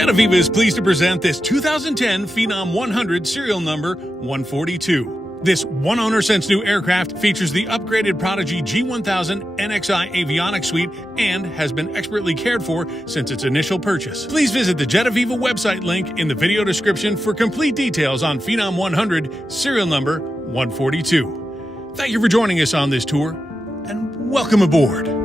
Jet Aviva is pleased to present this 2010 Phenom 100 serial number 142. This one-owner since new aircraft features the upgraded Prodigy G1000 NXI avionics suite and has been expertly cared for since its initial purchase. Please visit the Jet Aviva website link in the video description for complete details on Phenom 100 serial number 142. Thank you for joining us on this tour, and welcome aboard.